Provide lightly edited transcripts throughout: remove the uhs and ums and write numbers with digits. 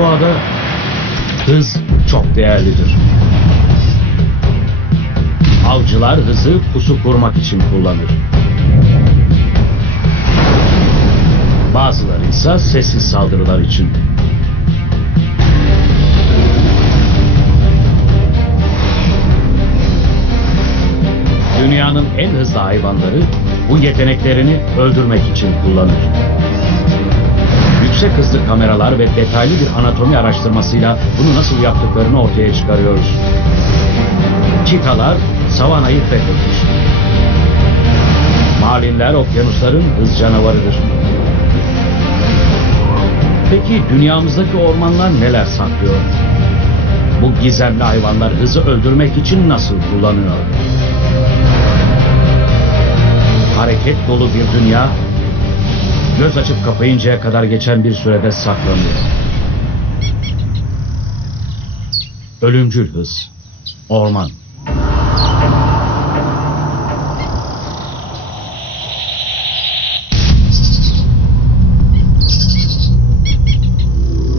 Doğada hız çok değerlidir. Avcılar hızı pusu kurmak için kullanır. Bazıları ise sessiz saldırılar için. Dünyanın en hızlı hayvanları bu yeteneklerini öldürmek için kullanır. Yüksek hızlı kameralar ve detaylı bir anatomi araştırmasıyla bunu nasıl yaptıklarını ortaya çıkarıyoruz. Çitalar savanayı fethetmiş. Marlinler okyanusların hız canavarıdır. Peki dünyamızdaki ormanlar neler saklıyor? Bu gizemli hayvanlar hızı öldürmek için nasıl kullanıyor? Hareket dolu bir dünya, göz açıp kapayıncaya kadar geçen bir sürede saklanıyor. Ölümcül hız, orman.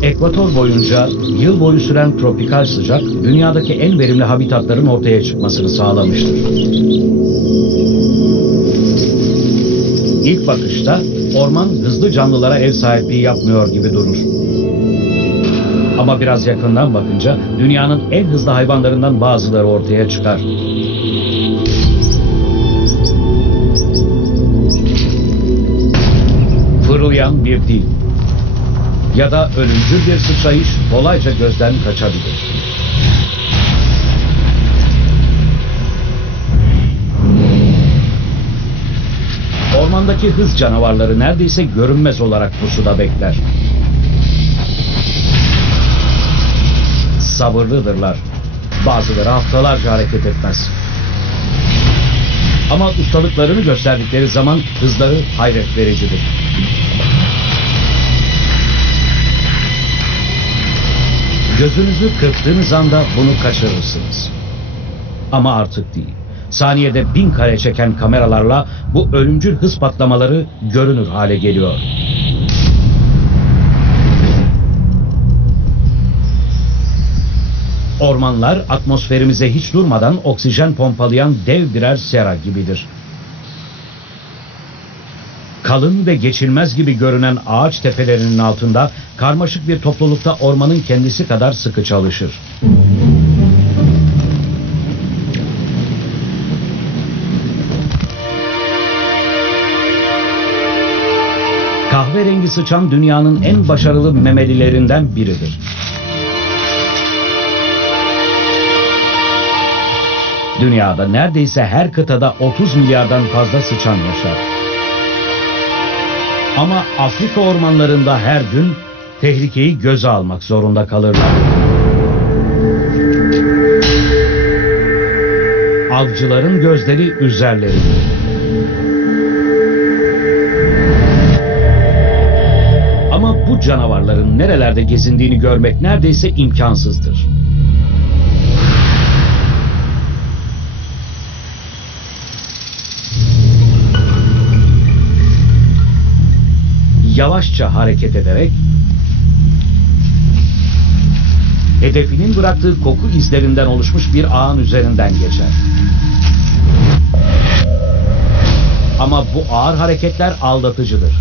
Ekvator boyunca yıl boyu süren tropikal sıcak, dünyadaki en verimli habitatların ortaya çıkmasını sağlamıştır. İlk bakışta orman hızlı canlılara ev sahipliği yapmıyor gibi durur. Ama biraz yakından bakınca dünyanın en hızlı hayvanlarından bazıları ortaya çıkar. Fırlayan bir dil ya da ölümcül bir sıçrayış kolayca gözden kaçabilir. Ormandaki hız canavarları neredeyse görünmez olarak pusuda bekler. Sabırlıdırlar. Bazıları haftalarca hareket etmez. Ama ustalıklarını gösterdikleri zaman hızları hayret vericidir. Gözünüzü kırptığınız anda bunu kaçırırsınız. Ama artık değil. Saniyede 1000 kare çeken kameralarla bu ölümcül hız patlamaları görünür hale geliyor. Ormanlar atmosferimize hiç durmadan oksijen pompalayan dev birer sera gibidir. Kalın ve geçilmez gibi görünen ağaç tepelerinin altında karmaşık bir toplulukta ormanın kendisi kadar sıkı çalışır. Kahverengi sıçan dünyanın en başarılı memelilerinden biridir. Dünyada neredeyse her kıtada 30 milyardan fazla sıçan yaşar. Ama Afrika ormanlarında her gün tehlikeyi göze almak zorunda kalırlar. Avcıların gözleri üzerleridir. Ama bu canavarların nerelerde gezindiğini görmek neredeyse imkansızdır. Yavaşça hareket ederek hedefinin bıraktığı koku izlerinden oluşmuş bir ağın üzerinden geçer. Ama bu ağır hareketler aldatıcıdır.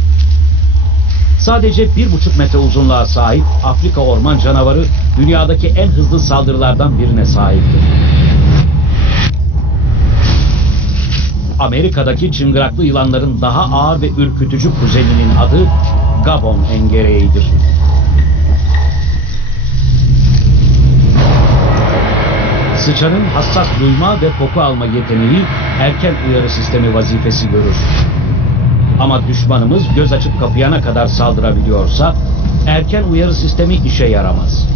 Sadece 1,5 metre uzunluğa sahip Afrika orman canavarı dünyadaki en hızlı saldırılardan birine sahiptir. Amerika'daki çıngıraklı yılanların daha ağır ve ürkütücü kuzeninin adı Gabon engereğidir. Sıçanın hassas duyma ve koku alma yeteneği erken uyarı sistemi vazifesi görür. Ama düşmanımız göz açıp kapayana kadar saldırabiliyorsa erken uyarı sistemi işe yaramaz.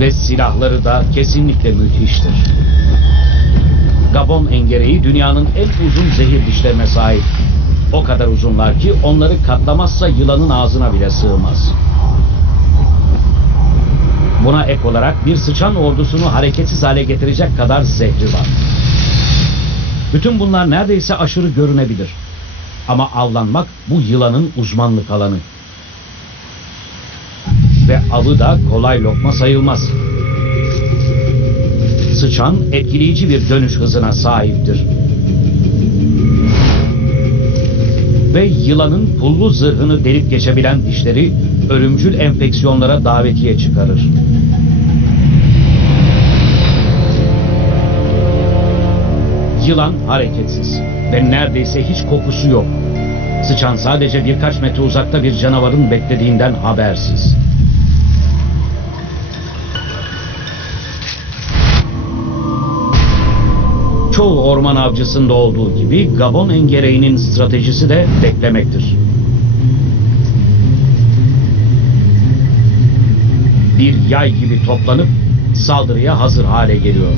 Ve silahları da kesinlikle müthiştir. Gabon engereği dünyanın en uzun zehir dişlerine sahip. O kadar uzunlar ki onları katlamazsa yılanın ağzına bile sığmaz. Buna ek olarak bir sıçan ordusunu hareketsiz hale getirecek kadar zehri var. Bütün bunlar neredeyse aşırı görünebilir. Ama avlanmak bu yılanın uzmanlık alanı. Ve avı da kolay lokma sayılmaz. Sıçan etkileyici bir dönüş hızına sahiptir. Ve yılanın pullu zırhını delip geçebilen dişleri ölümcül enfeksiyonlara davetiye çıkarır. Yılan hareketsiz ve neredeyse hiç kokusu yok. Sıçan sadece birkaç metre uzakta bir canavarın beklediğinden habersiz. Çoğu orman avcısında olduğu gibi Gabon engereğinin stratejisi de beklemektir. Bir yay gibi toplanıp saldırıya hazır hale geliyor.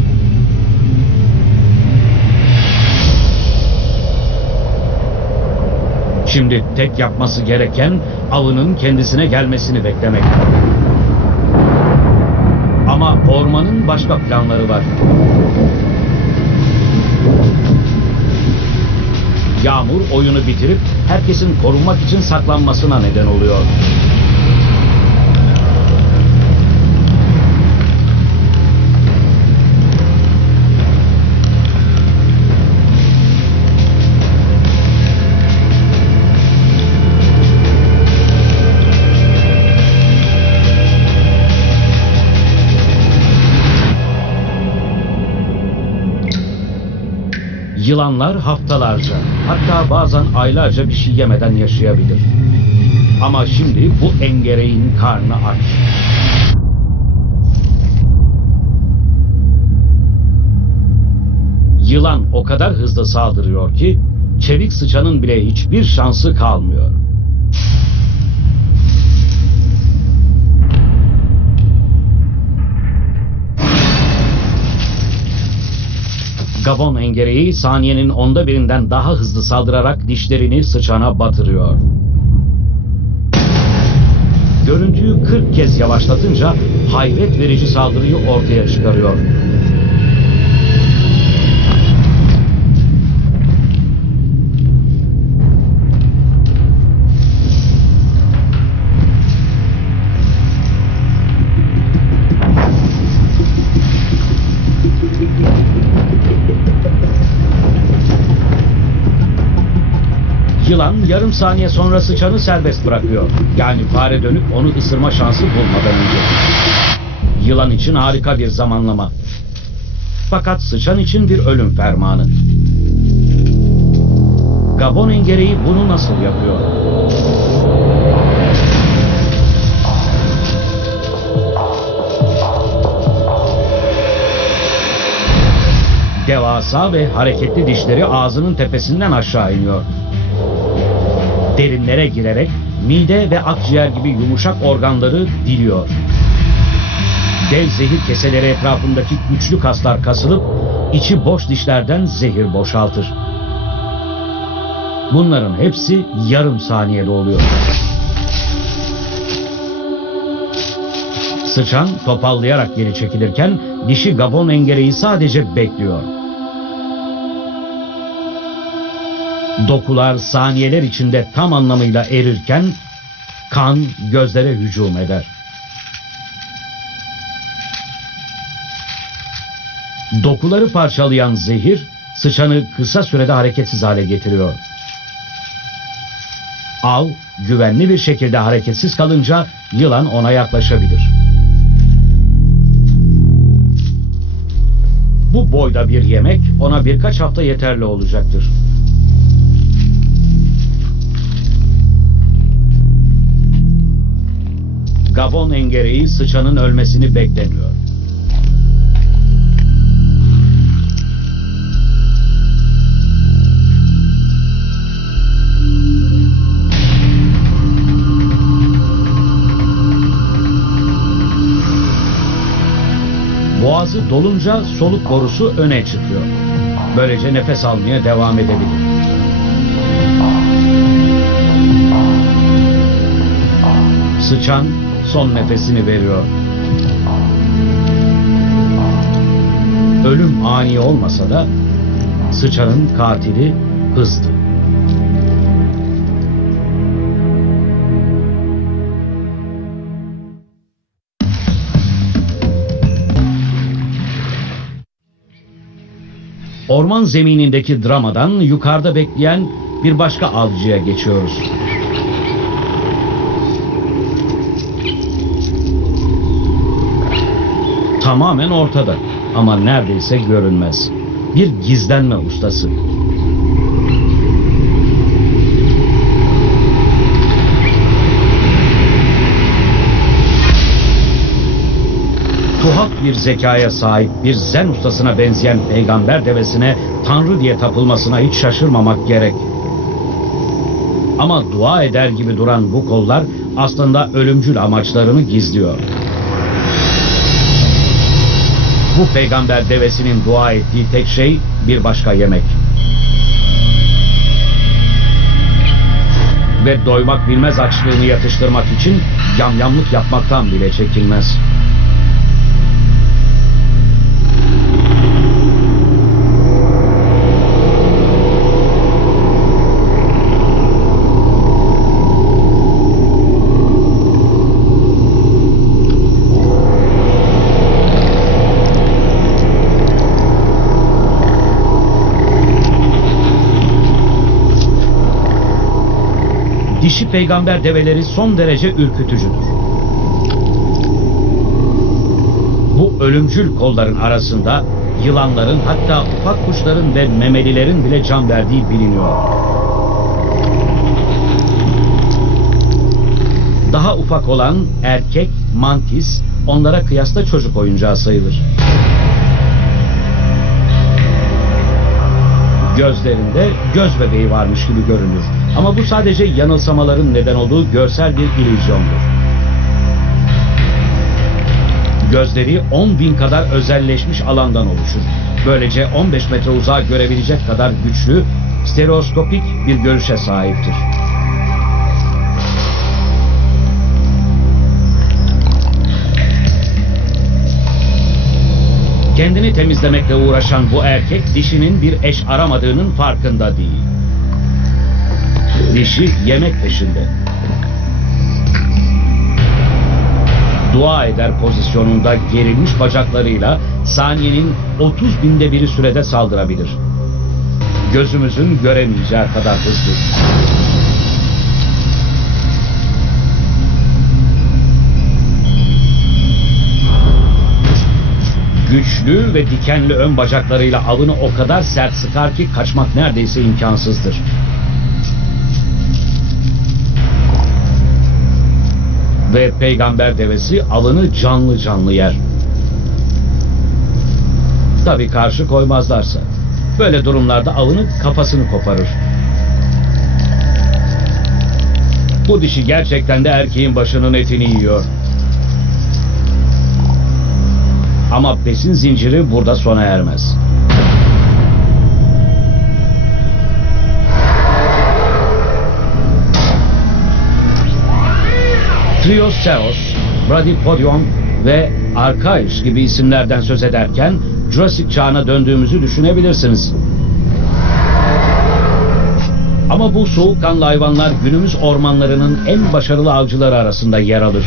Şimdi tek yapması gereken avının kendisine gelmesini beklemek. Ama ormanın başka planları var. Yağmur oyunu bitirip herkesin korunmak için saklanmasına neden oluyor. Yılanlar haftalarca, hatta bazen aylarca bir şey yemeden yaşayabilir. Ama şimdi bu engereğin karnı aç. Yılan o kadar hızlı saldırıyor ki çevik sıçanın bile hiçbir şansı kalmıyor. Gabon engereği saniyenin 1/10'dan daha hızlı saldırarak dişlerini sıçana batırıyor. Görüntüyü 40 kez yavaşlatınca hayret verici saldırıyı ortaya çıkarıyor. Yılan yarım saniye sonra sıçanı serbest bırakıyor. Yani fare dönüp onu ısırma şansı bulmadan önce. Yılan için harika bir zamanlama. Fakat sıçan için bir ölüm fermanı. Gabon engereği bunu nasıl yapıyor? Devasa ve hareketli dişleri ağzının tepesinden aşağı iniyor. Derinlere girerek mide ve akciğer gibi yumuşak organları diliyor. Dev zehir keseleri etrafındaki güçlü kaslar kasılıp içi boş dişlerden zehir boşaltır. Bunların hepsi yarım saniyede oluyor. Sıçan topallayarak geri çekilirken dişi Gabon engereği sadece bekliyor. Dokular saniyeler içinde tam anlamıyla erirken kan gözlere hücum eder. Dokuları parçalayan zehir sıçanı kısa sürede hareketsiz hale getiriyor. Av güvenli bir şekilde hareketsiz kalınca yılan ona yaklaşabilir. Bu boyda bir yemek ona birkaç hafta yeterli olacaktır. Gabon engereği sıçanın ölmesini beklemiyor. Boğazı dolunca soluk borusu öne çıkıyor. Böylece nefes almaya devam edebilir. Sıçan son nefesini veriyor. Ölüm ani olmasa da sıçanın katili hızdı. Orman zeminindeki dramadan yukarıda bekleyen bir başka avcıya geçiyoruz. Tamamen ortada ama neredeyse görünmez. Bir gizlenme ustası. Tuhaf bir zekaya sahip bir zen ustasına benzeyen peygamber devesine Tanrı diye tapılmasına hiç şaşırmamak gerek. Ama dua eder gibi duran bu kollar aslında ölümcül amaçlarını gizliyor. Bu peygamber devesinin dua ettiği tek şey bir başka yemek. Ve doymak bilmez açlığını yatıştırmak için yamyamlık yapmaktan bile çekinmez. Dişi peygamber develeri son derece ürkütücüdür. Bu ölümcül kolların arasında yılanların, hatta ufak kuşların ve memelilerin bile can verdiği biliniyor. Daha ufak olan erkek mantis onlara kıyasla çocuk oyuncağı sayılır. Gözlerinde göz bebeği varmış gibi görünür. Ama bu sadece yanılsamaların neden olduğu görsel bir illüzyondur. Gözleri 10.000 kadar özelleşmiş alandan oluşur. Böylece 15 metre uzağa görebilecek kadar güçlü, stereoskopik bir görüşe sahiptir. Kendini temizlemekle uğraşan bu erkek dişinin bir eş aramadığının farkında değil. Dişi yemek peşinde. Dua eder pozisyonunda gerilmiş bacaklarıyla saniyenin 30.000'de biri sürede saldırabilir. Gözümüzün göremeyeceği kadar hızlı. Güçlü ve dikenli ön bacaklarıyla avını o kadar sert sıkar ki kaçmak neredeyse imkansızdır. Ve peygamber devesi avını canlı canlı yer. Tabii karşı koymazlarsa. Böyle durumlarda avını kafasını koparır. Bu dişi gerçekten de erkeğin başının etini yiyor. Ama besin zinciri burada sona ermez. Trioceros, Bradypodion ve Archaeus gibi isimlerden söz ederken Jurassic çağına döndüğümüzü düşünebilirsiniz. Ama bu soğukkanlı hayvanlar günümüz ormanlarının en başarılı avcıları arasında yer alır.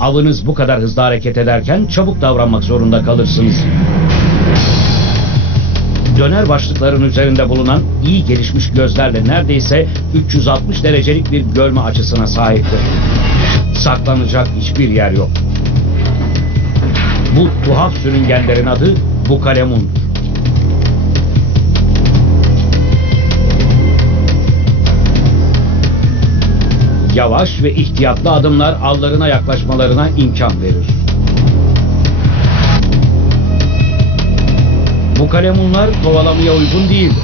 Avınız bu kadar hızlı hareket ederken çabuk davranmak zorunda kalırsınız. Döner başlıkların üzerinde bulunan iyi gelişmiş gözlerle neredeyse 360 derecelik bir görme açısına sahiptir. Saklanacak hiçbir yer yok. Bu tuhaf sürüngenlerin adı Bukalemun'dur. Yavaş ve ihtiyatlı adımlar avlarına yaklaşmalarına imkan verir. Bu kalemunlar kovalamaya uygun değildir.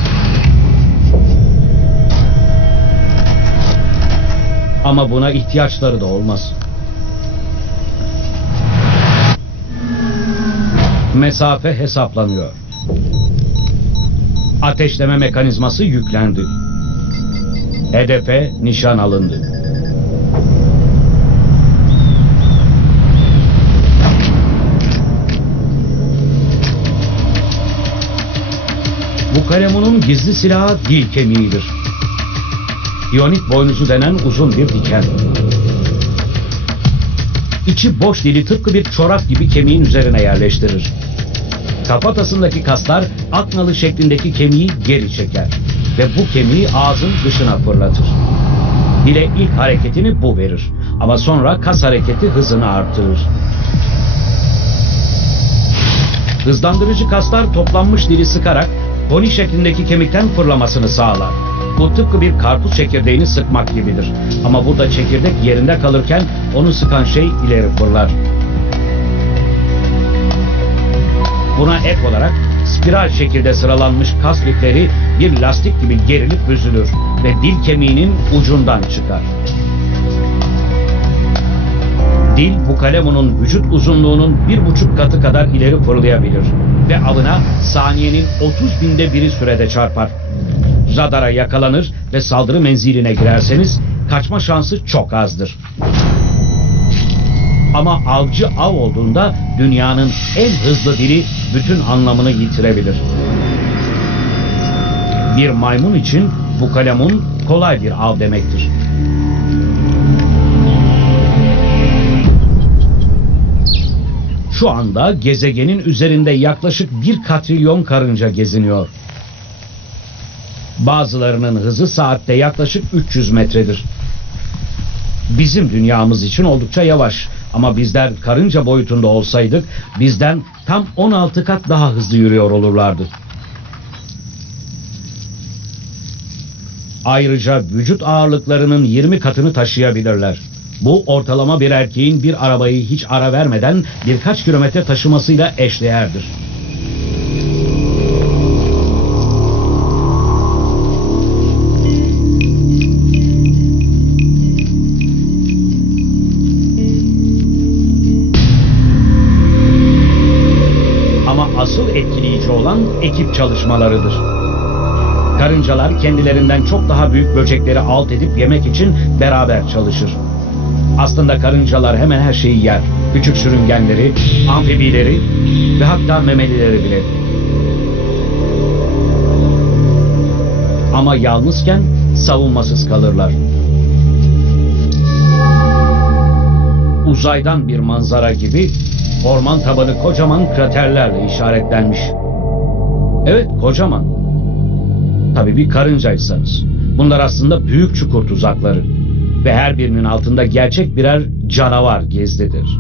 Ama buna ihtiyaçları da olmaz. Mesafe hesaplanıyor. Ateşleme mekanizması yüklendi. Hedefe nişan alındı. Bu kalemunun gizli silahı dil kemiğidir. İyonik boynuzu denen uzun bir diken. İçi boş dili tıpkı bir çorap gibi kemiğin üzerine yerleştirir. Kafatasındaki kaslar at nalı şeklindeki kemiği geri çeker ve bu kemiği ağzın dışına fırlatır. Dile ilk hareketini bu verir ama sonra kas hareketi hızını artırır. Hızlandırıcı kaslar toplanmış dili sıkarak koni şeklindeki kemikten fırlamasını sağlar. Bu tıpkı bir karpuz çekirdeğini sıkmak gibidir. Ama burada çekirdek yerinde kalırken onu sıkan şey ileri fırlar. Buna ek olarak spiral şekilde sıralanmış kas lifleri bir lastik gibi gerilip büzülür ve dil kemiğinin ucundan çıkar. Dil bukalemunun vücut uzunluğunun 1,5 katı kadar ileri fırlayabilir ve avına saniyenin 30.000'de 1'i sürede çarpar. Radara yakalanır ve saldırı menziline girerseniz kaçma şansı çok azdır. Ama avcı av olduğunda dünyanın en hızlı dili bütün anlamını yitirebilir. Bir maymun için bukalemun kolay bir av demektir. Şu anda gezegenin üzerinde yaklaşık 1 katrilyon karınca geziniyor. Bazılarının hızı saatte yaklaşık 300 metredir. Bizim dünyamız için oldukça yavaş ama bizler karınca boyutunda olsaydık bizden tam 16 kat daha hızlı yürüyor olurlardı. Ayrıca vücut ağırlıklarının 20 katını taşıyabilirler. Bu ortalama bir erkeğin bir arabayı hiç ara vermeden birkaç kilometre taşımasıyla eşdeğerdir. Ama asıl etkileyici olan ekip çalışmalarıdır. Karıncalar kendilerinden çok daha büyük böcekleri alt edip yemek için beraber çalışır. Aslında karıncalar hemen her şeyi yer. Küçük sürüngenleri, amfibileri ve hatta memelileri bile. Ama yalnızken savunmasız kalırlar. Uzaydan bir manzara gibi orman tabanı kocaman kraterlerle işaretlenmiş. Evet, kocaman. Tabii bir karıncaysanız. Bunlar aslında büyük çukur tuzakları. Ve her birinin altında gerçek birer canavar gizlidir.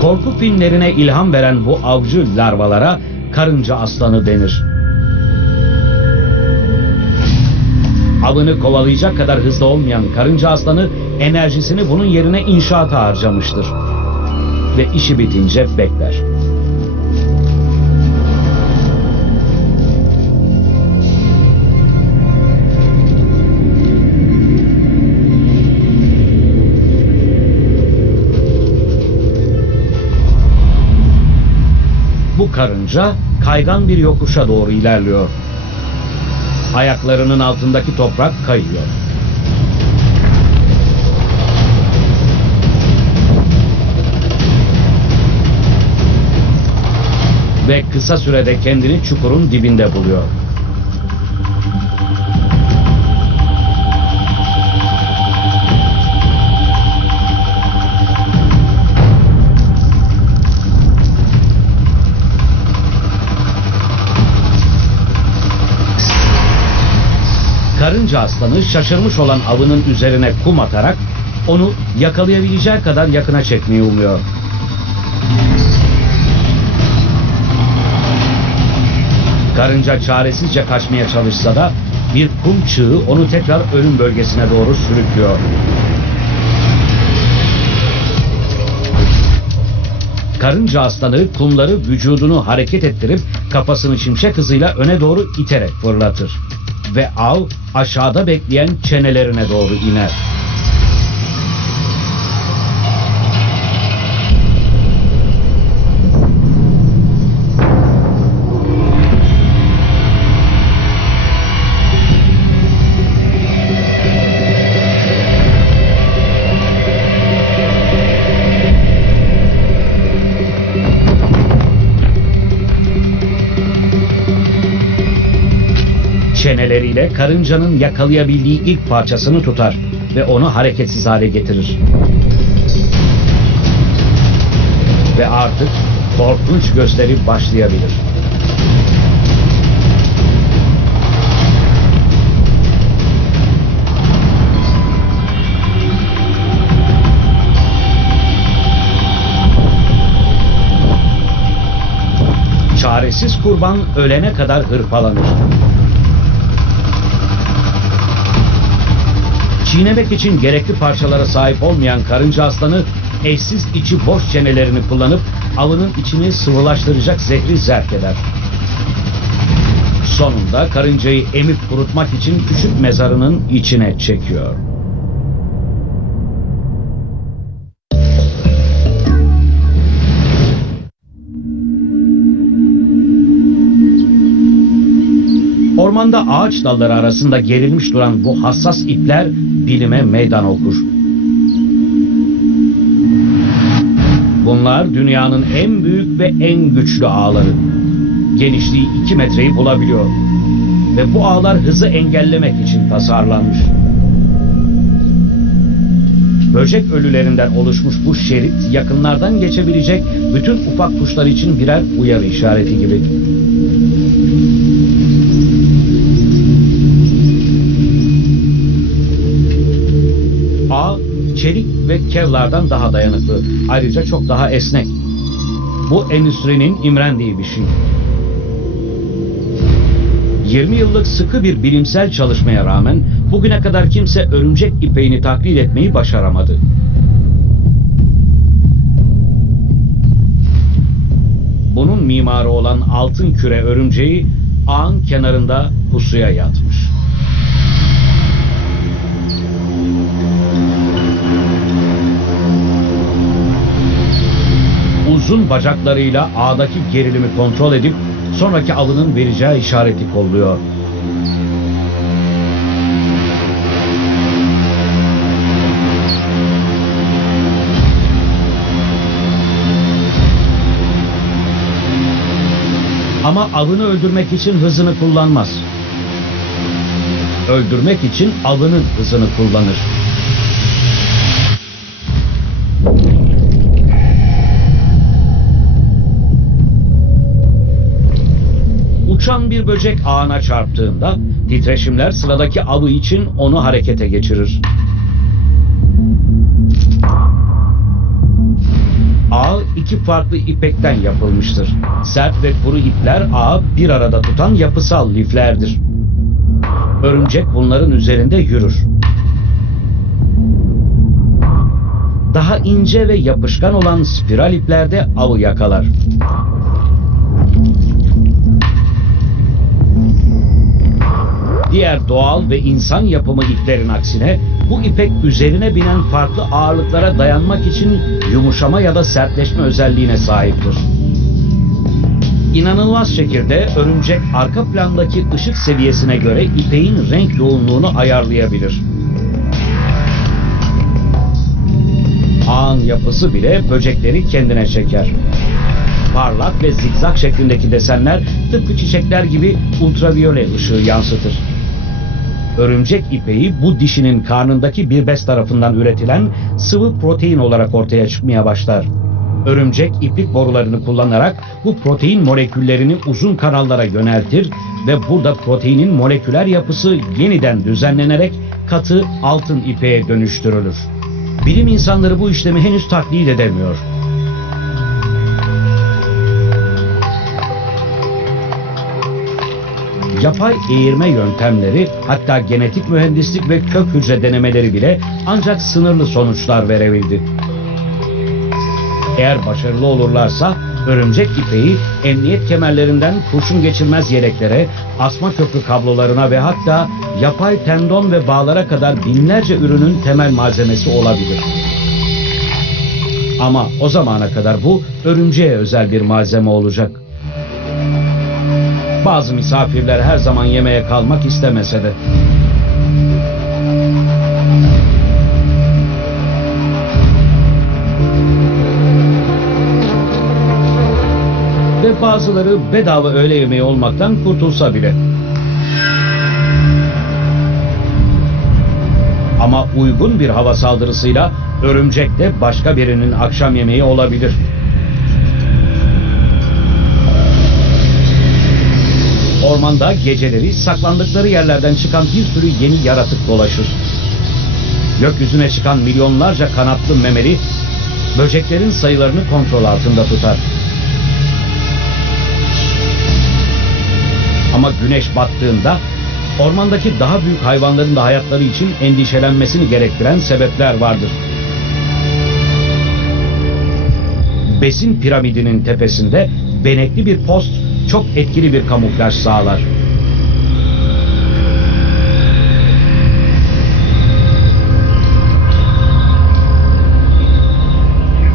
Korku filmlerine ilham veren bu avcı larvalara karınca aslanı denir. Avını kovalayacak kadar hızlı olmayan karınca aslanı enerjisini bunun yerine inşaata harcamıştır. Ve işi bitince bekler. Bu karınca kaygan bir yokuşa doğru ilerliyor. Ayaklarının altındaki toprak kayıyor. Ve kısa sürede kendini çukurun dibinde buluyor. Karınca aslanı şaşırmış olan avının üzerine kum atarak onu yakalayabileceği kadar yakına çekmeyi umuyor. Karınca çaresizce kaçmaya çalışsa da bir kum çığı onu tekrar ölüm bölgesine doğru sürüklüyor. Karınca aslanı kumları vücudunu hareket ettirip kafasını şimşek hızıyla öne doğru iterek fırlatır. Ve av aşağıda bekleyen çenelerine doğru iner. Çeneleriyle karıncanın yakalayabildiği ilk parçasını tutar ve onu hareketsiz hale getirir. Ve artık korkunç gösteri başlayabilir. Çaresiz kurban ölene kadar hırpalanır. Çiğnemek için gerekli parçalara sahip olmayan karınca aslanı eşsiz içi boş çenelerini kullanıp avının içini sıvılaştıracak zehri zerk eder. Sonunda karıncayı emip kurutmak için küçük mezarının içine çekiyor. Ormanda ağaç dalları arasında gerilmiş duran bu hassas ipler bilime meydan okur. Bunlar dünyanın en büyük ve en güçlü ağları. Genişliği 2 metreyi bulabiliyor. Ve bu ağlar hızı engellemek için tasarlanmış. Böcek ölülerinden oluşmuş bu şerit yakınlardan geçebilecek bütün ufak kuşlar için birer uyarı işareti gibi. Ağ, çelik ve kevlardan daha dayanıklı. Ayrıca çok daha esnek. Bu endüstrinin imrendiği bir şey. 20 yıllık sıkı bir bilimsel çalışmaya rağmen bugüne kadar kimse örümcek ipeğini taklit etmeyi başaramadı. Bunun mimarı olan altın küre örümceği ağın kenarında pusuya yatmış. Uzun bacaklarıyla ağdaki gerilimi kontrol edip sonraki avının vereceği işareti kolluyor. Ama avını öldürmek için hızını kullanmaz. Öldürmek için avının hızını kullanır. Uçan bir böcek ağına çarptığında titreşimler sıradaki avı için onu harekete geçirir. Ağ 2 farklı ipekten yapılmıştır. Sert ve kuru ipler ağı bir arada tutan yapısal liflerdir. Örümcek bunların üzerinde yürür. Daha ince ve yapışkan olan spiral iplerde avı yakalar. Diğer doğal ve insan yapımı iplerin aksine bu ipek üzerine binen farklı ağırlıklara dayanmak için yumuşama ya da sertleşme özelliğine sahiptir. İnanılmaz şekilde örümcek arka plandaki ışık seviyesine göre ipeğin renk yoğunluğunu ayarlayabilir. Ağın yapısı bile böcekleri kendine çeker. Parlak ve zigzag şeklindeki desenler tıpkı çiçekler gibi ultraviyole ışığı yansıtır. Örümcek ipeği bu dişinin karnındaki bir bez tarafından üretilen sıvı protein olarak ortaya çıkmaya başlar. Örümcek iplik borularını kullanarak bu protein moleküllerini uzun kanallara yöneltir ve burada proteinin moleküler yapısı yeniden düzenlenerek katı altın ipeğe dönüştürülür. Bilim insanları bu işlemi henüz taklit edemiyor. Yapay eğirme yöntemleri, hatta genetik mühendislik ve kök hücre denemeleri bile ancak sınırlı sonuçlar verebildi. Eğer başarılı olurlarsa örümcek ipeği emniyet kemerlerinden kurşun geçirmez yeleklere, asma köprü kablolarına ve hatta yapay tendon ve bağlara kadar binlerce ürünün temel malzemesi olabilir. Ama o zamana kadar bu örümceğe özel bir malzeme olacak. Bazı misafirler her zaman yemeğe kalmak istemese de. Ve bazıları bedava öğle yemeği olmaktan kurtulsa bile. Ama uygun bir hava saldırısıyla örümcek de başka birinin akşam yemeği olabilir. ormanda geceleri saklandıkları yerlerden çıkan bir sürü yeni yaratık dolaşır. Gökyüzüne çıkan milyonlarca kanatlı memeli böceklerin sayılarını kontrol altında tutar. Ama güneş battığında ormandaki daha büyük hayvanların da hayatları için endişelenmesini gerektiren sebepler vardır. Besin piramidinin tepesinde benekli bir post çok etkili bir kamuflaj sağlar.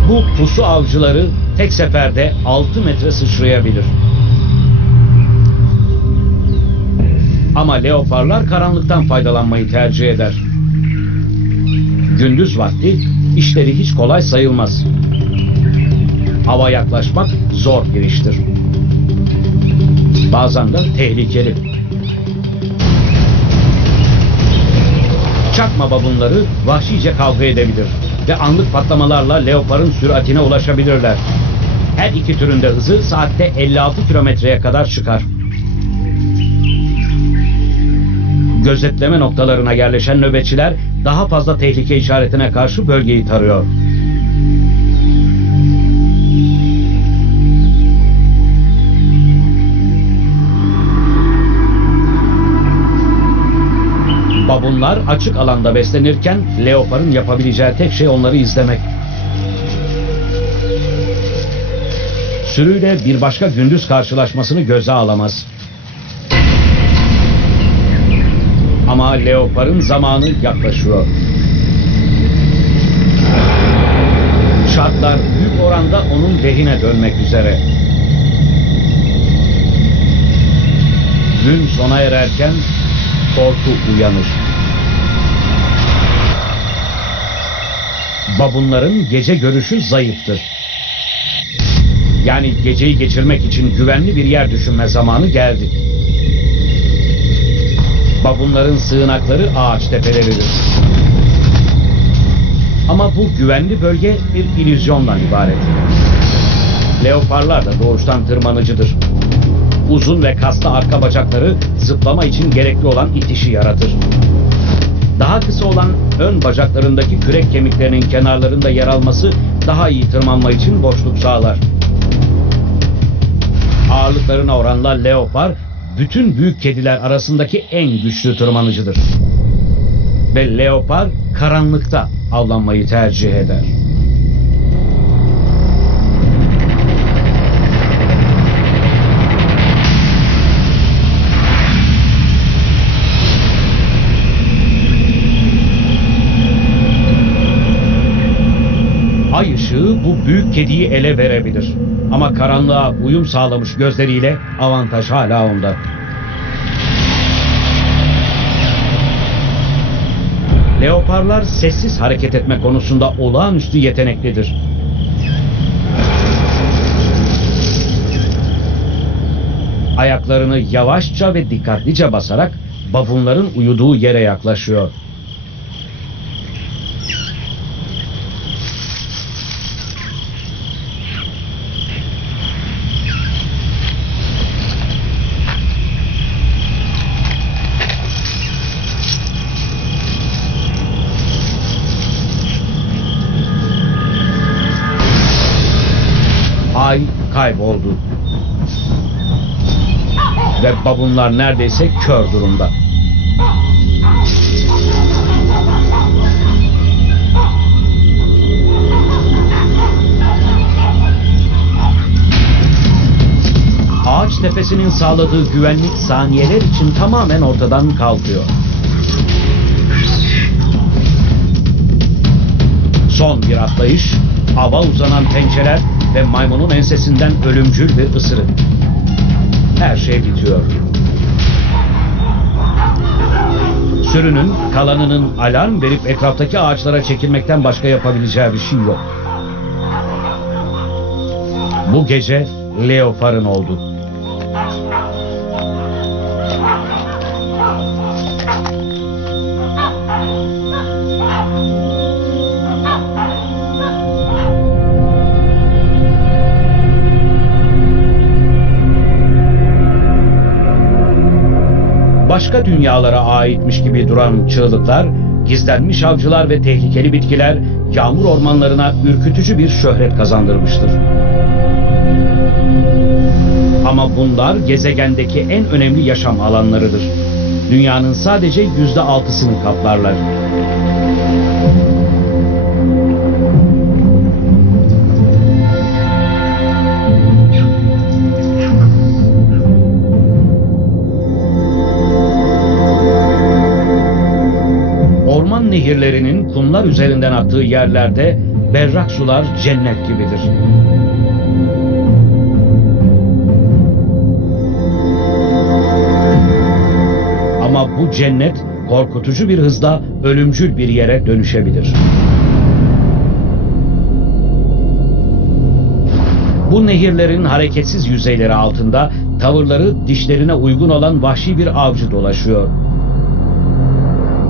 Bu pusu avcıları tek seferde 6 metre sıçrayabilir. Ama leoparlar karanlıktan faydalanmayı tercih eder. Gündüz vakti işleri hiç kolay sayılmaz. Hava yaklaşmak zor bir iştir. Bazen de tehlikeli. Çakma babunları vahşice kavga edebilir ve anlık patlamalarla leoparın süratine ulaşabilirler. Her iki türün de hızı saatte 56 kilometreye kadar çıkar. Gözetleme noktalarına yerleşen nöbetçiler daha fazla tehlike işaretine karşı bölgeyi tarıyor. Babunlar açık alanda beslenirken leoparın yapabileceği tek şey onları izlemek. Sürüyle bir başka gündüz karşılaşmasını göze alamaz. Ama leoparın zamanı yaklaşıyor. Şartlar büyük oranda onun lehine dönmek üzere. Gün sona ererken korku uyanır. Babunların gece görüşü zayıftır. Yani geceyi geçirmek için güvenli bir yer düşünme zamanı geldi. Babunların sığınakları ağaç tepeleridir. Ama bu güvenli bölge bir illüzyondan ibaret. Leoparlar da doğuştan tırmanıcıdır. Uzun ve kaslı arka bacakları zıplama için gerekli olan itişi yaratır. Daha kısa olan ön bacaklarındaki kürek kemiklerinin kenarlarında yer alması daha iyi tırmanma için boşluk sağlar. Ağırlıklarına oranla leopar, bütün büyük kediler arasındaki en güçlü tırmanıcıdır. Ve leopar karanlıkta avlanmayı tercih eder. Ay ışığı bu büyük kediyi ele verebilir. Ama karanlığa uyum sağlamış gözleriyle avantaj hala onda. Leoparlar sessiz hareket etme konusunda olağanüstü yeteneklidir. Ayaklarını yavaşça ve dikkatlice basarak babunların uyuduğu yere yaklaşıyor. Ay kayboldu. Ve babunlar neredeyse kör durumda. Ağaç tepesinin sağladığı güvenlik saniyeler için tamamen ortadan kalkıyor. Son bir atlayış, ava uzanan pençeler ve maymunun ensesinden ölümcül bir ısırık. Her şey bitiyor. Sürünün kalanının alarm verip etraftaki ağaçlara çekilmekten başka yapabileceği bir şey yok. Bu gece leoparın oldu. başka dünyalara aitmiş gibi duran çığlıklar, gizlenmiş avcılar ve tehlikeli bitkiler yağmur ormanlarına ürkütücü bir şöhret kazandırmıştır. Ama bunlar gezegendeki en önemli yaşam alanlarıdır. Dünyanın sadece %6'sını kaplarlar. Orman nehirlerinin kumlar üzerinden aktığı yerlerde berrak sular cennet gibidir. Ama bu cennet korkutucu bir hızla ölümcül bir yere dönüşebilir. Bu nehirlerin hareketsiz yüzeyleri altında tavırları dişlerine uygun olan vahşi bir avcı dolaşıyor.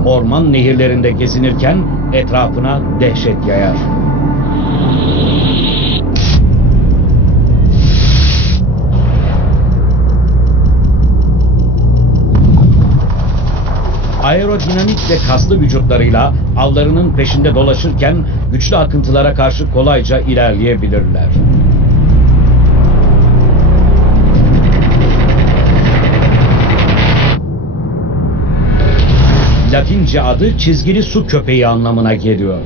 Orman nehirlerinde gezinirken etrafına dehşet yayar. Aerodinamik ve kaslı vücutlarıyla avlarının peşinde dolaşırken güçlü akıntılara karşı kolayca ilerleyebilirler. Latince adı çizgili su köpeği anlamına geliyor.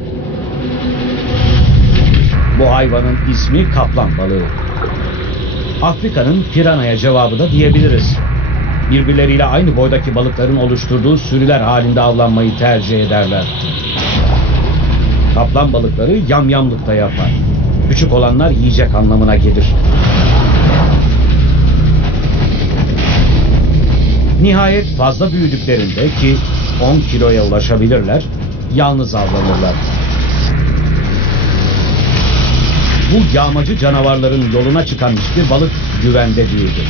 Bu hayvanın ismi kaplan balığı. Afrika'nın piranhaya cevabı da diyebiliriz. Birbirleriyle aynı boydaki balıkların oluşturduğu sürüler halinde avlanmayı tercih ederler. Kaplan balıkları yamyamlık da yapar. Küçük olanlar yiyecek anlamına gelir. Nihayet fazla büyüdüklerinde ki 10 kiloya ulaşabilirler, yalnız avlanırlar. Bu yağmacı canavarların yoluna çıkan hiçbir balık güvende değildir.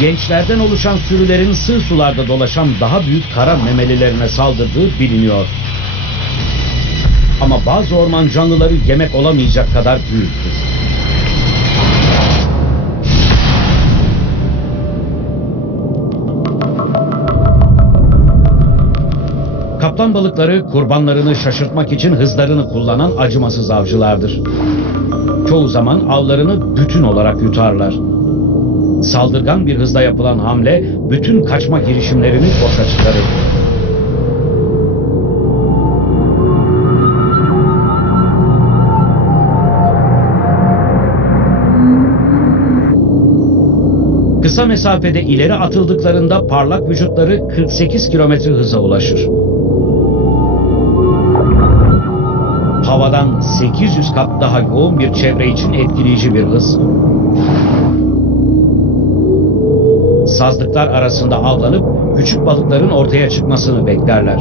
Gençlerden oluşan sürülerin sığ sularda dolaşan daha büyük kara memelilerine saldırdığı biliniyor. Ama bazı orman canlıları yemek olamayacak kadar büyüktür. Kaplan balıkları kurbanlarını şaşırtmak için hızlarını kullanan acımasız avcılardır. Çoğu zaman avlarını bütün olarak yutarlar. Saldırgan bir hızla yapılan hamle bütün kaçma girişimlerini boşa çıkarır. Kısa mesafede ileri atıldıklarında parlak vücutları 48 kilometre hıza ulaşır. Havadan 800 kat daha yoğun bir çevre için etkileyici bir hız. Sazlıklar arasında avlanıp küçük balıkların ortaya çıkmasını beklerler.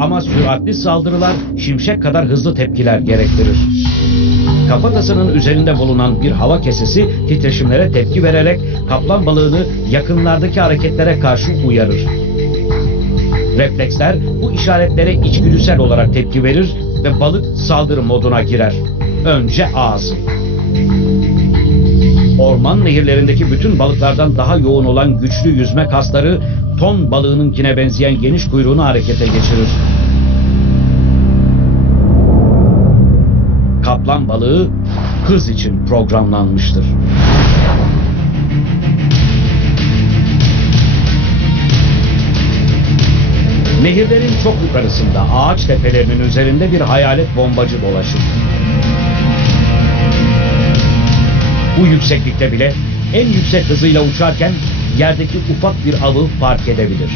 Ama süratli saldırılar şimşek kadar hızlı tepkiler gerektirir. Kafatasının üzerinde bulunan bir hava kesesi titreşimlere tepki vererek kaplan balığını yakınlardaki hareketlere karşı uyarır. Refleksler bu işaretlere içgüdüsel olarak tepki verir ve balık saldırı moduna girer. Önce ağzı. Orman nehirlerindeki bütün balıklardan daha yoğun olan güçlü yüzme kasları ton balığınınkine benzeyen geniş kuyruğunu harekete geçirir. Kaplan balığı hız için programlanmıştır. Nehirlerin çok yukarısında ağaç tepelerinin üzerinde bir hayalet bombacı dolaşır. Bu yükseklikte bile en yüksek hızıyla uçarken yerdeki ufak bir avı fark edebilir.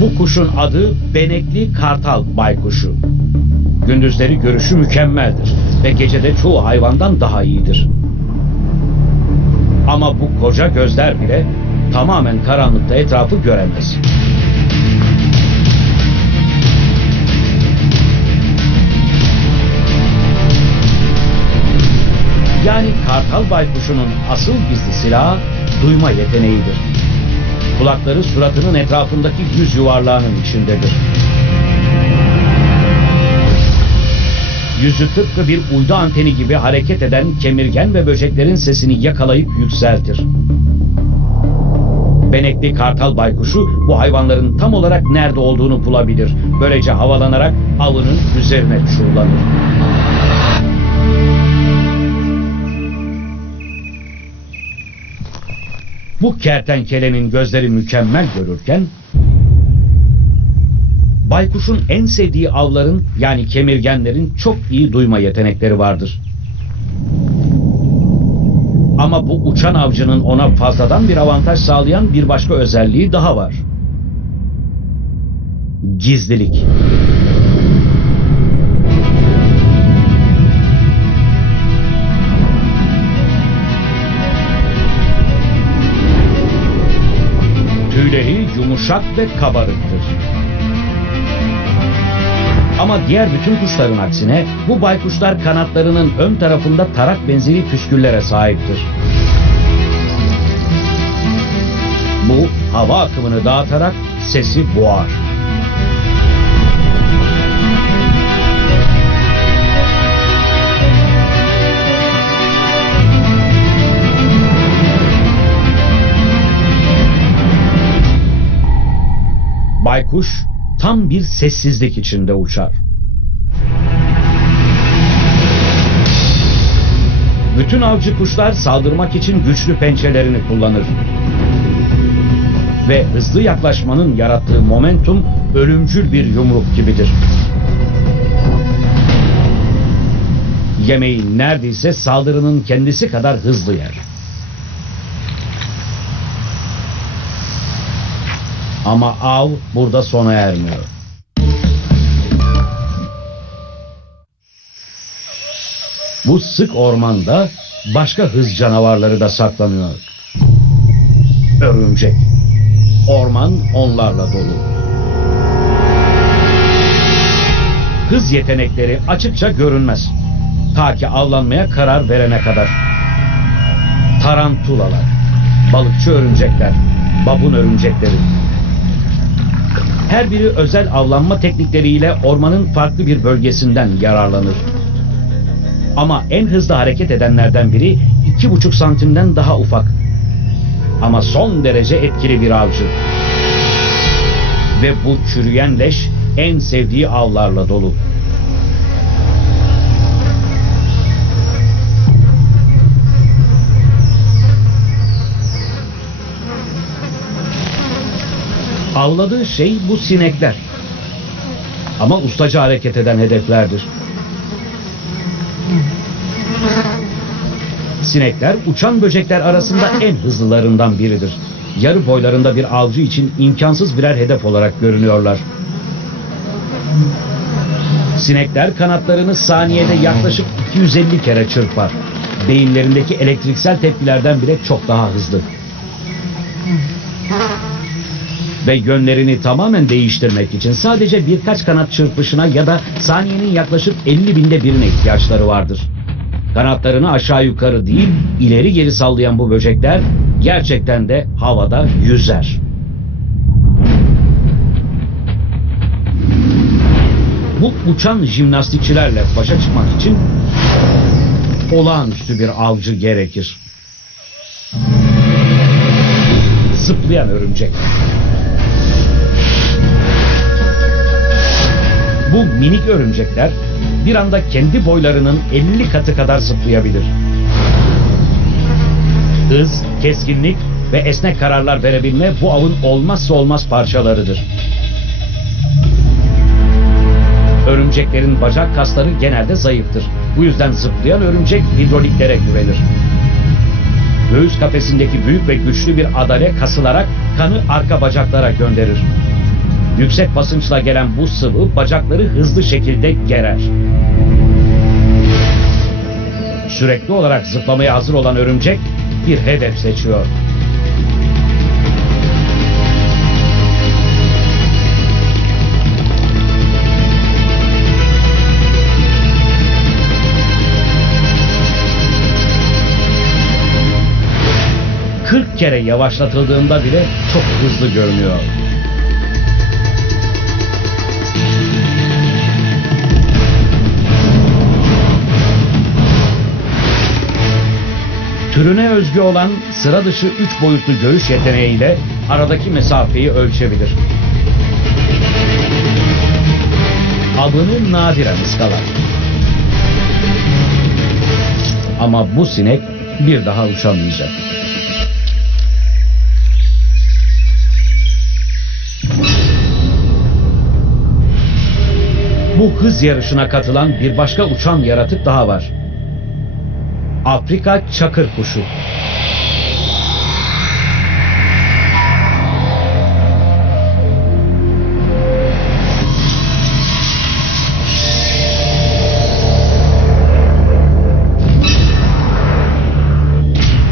Bu kuşun adı benekli kartal baykuşu. Gündüzleri görüşü mükemmeldir ve gecede çoğu hayvandan daha iyidir. Ama bu koca gözler bile tamamen karanlıkta etrafı göremez. Yani kartal baykuşunun asıl gizli silahı duyma yeteneğidir. Kulakları suratının etrafındaki yüz yuvarlağının içindedir. Yüzü tıpkı bir uydu anteni gibi hareket eden kemirgen ve böceklerin sesini yakalayıp yükseltir. Benekli kartal baykuşu bu hayvanların tam olarak nerede olduğunu bulabilir. Böylece havalanarak avının üzerine çullanır. Bu kertenkelenin gözleri mükemmel görürken, baykuşun en sevdiği avların yani kemirgenlerin çok iyi duyma yetenekleri vardır. Ama bu uçan avcının ona fazladan bir avantaj sağlayan bir başka özelliği daha var. Gizlilik. Tüyleri yumuşak ve kabarıktır. Ama diğer bütün kuşların aksine bu baykuşlar kanatlarının ön tarafında tarak benzeri püsküllere sahiptir. Bu hava akımını dağıtarak sesi boğar. Baykuş tam bir sessizlik içinde uçar. Bütün avcı kuşlar saldırmak için güçlü pençelerini kullanır. Ve hızlı yaklaşmanın yarattığı momentum ölümcül bir yumruk gibidir. Yemeği neredeyse saldırının kendisi kadar hızlı yer. Ama av burada sona ermiyor. Bu sık ormanda başka hız canavarları da saklanıyor. Örümcek. Orman onlarla dolu. Hız yetenekleri açıkça görünmez. Ta ki avlanmaya karar verene kadar. Tarantulalar, balıkçı örümcekler, babun örümcekleri. Her biri özel avlanma teknikleriyle ormanın farklı bir bölgesinden yararlanır. Ama en hızlı hareket edenlerden biri 2,5 santimden daha ufak. Ama son derece etkili bir avcı. Ve bu çürüyen leş en sevdiği avlarla dolu. Avladığı şey bu sinekler. Ama ustaca hareket eden hedeflerdir. Sinekler uçan böcekler arasında en hızlılarından biridir. Yarı boylarında bir avcı için imkansız birer hedef olarak görünüyorlar. Sinekler kanatlarını saniyede yaklaşık 250 kere çırpar. Beyinlerindeki elektriksel tepkilerden bile çok daha hızlı. Ve yönlerini tamamen değiştirmek için sadece birkaç kanat çırpışına ya da saniyenin yaklaşık 50 binde birine ihtiyaçları vardır. Kanatlarını aşağı yukarı değil, ileri geri sallayan bu böcekler gerçekten de havada yüzer. Bu uçan jimnastikçilerle başa çıkmak için olağanüstü bir avcı gerekir. Zıplayan örümcek. Bu minik örümcekler bir anda kendi boylarının 50 katı kadar zıplayabilir. Hız, keskinlik ve esnek kararlar verebilme bu avın olmazsa olmaz parçalarıdır. Örümceklerin bacak kasları genelde zayıftır. Bu yüzden zıplayan örümcek hidroliklere güvenir. Göğüs kafesindeki büyük ve güçlü bir adale kasılarak kanı arka bacaklara gönderir. Yüksek basınçla gelen bu sıvı bacakları hızlı şekilde gerer. Sürekli olarak zıplamaya hazır olan örümcek bir hedef seçiyor. ilk kere yavaşlatıldığında bile çok hızlı görünüyor. Türüne özgü olan sıra dışı 3 boyutlu görüş yeteneğiyle aradaki mesafeyi ölçebilir. Avını nadiren ıskalar. Ama bu sinek bir daha uçamayacak. Bu hız yarışına katılan bir başka uçan yaratık daha var. Afrika çakır kuşu.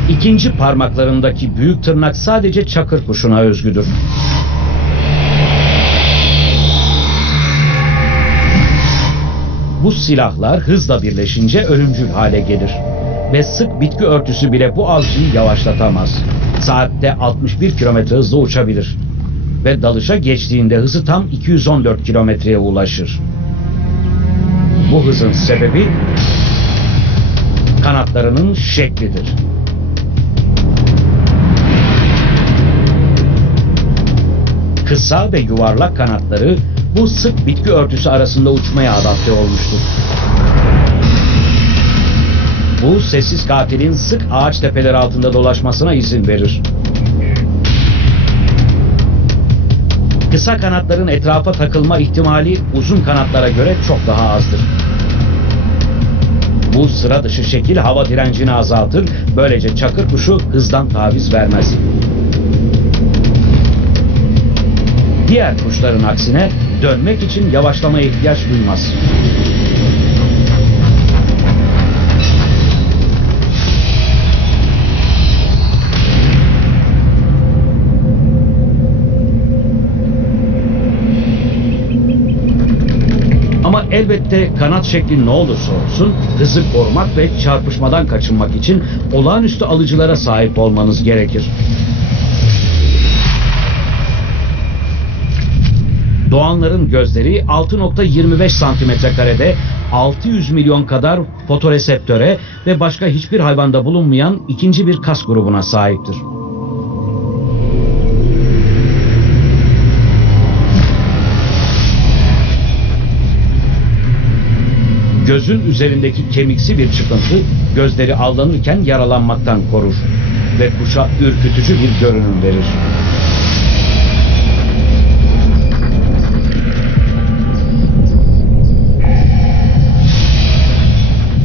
İkinci parmaklarındaki büyük tırnak sadece çakır kuşuna özgüdür. Bu silahlar hızla birleşince ölümcül hale gelir. Ve sık bitki örtüsü bile bu avcıyı yavaşlatamaz. Saatte 61 kilometre hızla uçabilir. Ve dalışa geçtiğinde hızı tam 214 kilometreye ulaşır. Bu hızın sebebi kanatlarının şeklidir. Kısa ve yuvarlak kanatları bu sık bitki örtüsü arasında uçmaya adapte olmuştur. Bu sessiz katilin sık ağaç tepeleri altında dolaşmasına izin verir. Kısa kanatların etrafa takılma ihtimali uzun kanatlara göre çok daha azdır. Bu sıra dışı şekil hava direncini azaltır, böylece çakır kuşu hızdan taviz vermez. Diğer kuşların aksine dönmek için yavaşlamaya ihtiyaç duymaz. Ama elbette kanat şekli ne olursa olsun hızı korumak ve çarpışmadan kaçınmak için olağanüstü alıcılara sahip olmanız gerekir. Doğanların gözleri 6.25 santimetre karede 600 milyon kadar fotoreseptöre ve başka hiçbir hayvanda bulunmayan ikinci bir kas grubuna sahiptir. Gözün üzerindeki kemiksi bir çıkıntı gözleri avlanırken yaralanmaktan korur ve kuşa ürkütücü bir görünüm verir.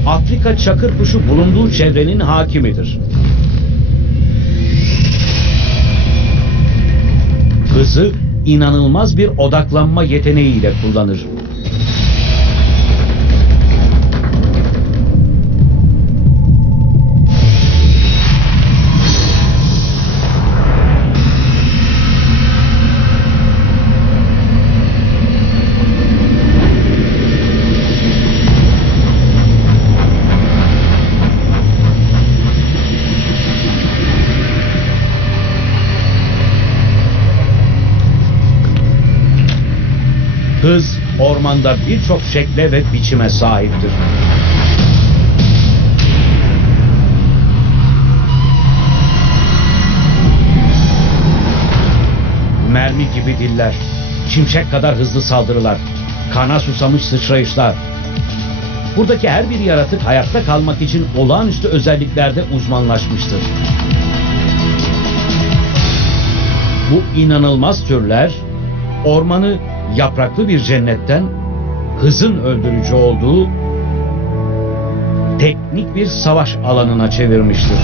Afrika çakır kuşu bulunduğu çevrenin hakimidir. Hızı inanılmaz bir odaklanma yeteneğiyle kullanır. Hız ormanda birçok şekle ve biçime sahiptir. Mermi gibi diller, şimşek kadar hızlı saldırılar, kana susamış sıçrayışlar. Buradaki her bir yaratık hayatta kalmak için olağanüstü özelliklerde uzmanlaşmıştır. Bu inanılmaz türler ormanı yapraklı bir cennetten hızın öldürücü olduğu teknik bir savaş alanına çevirmiştir.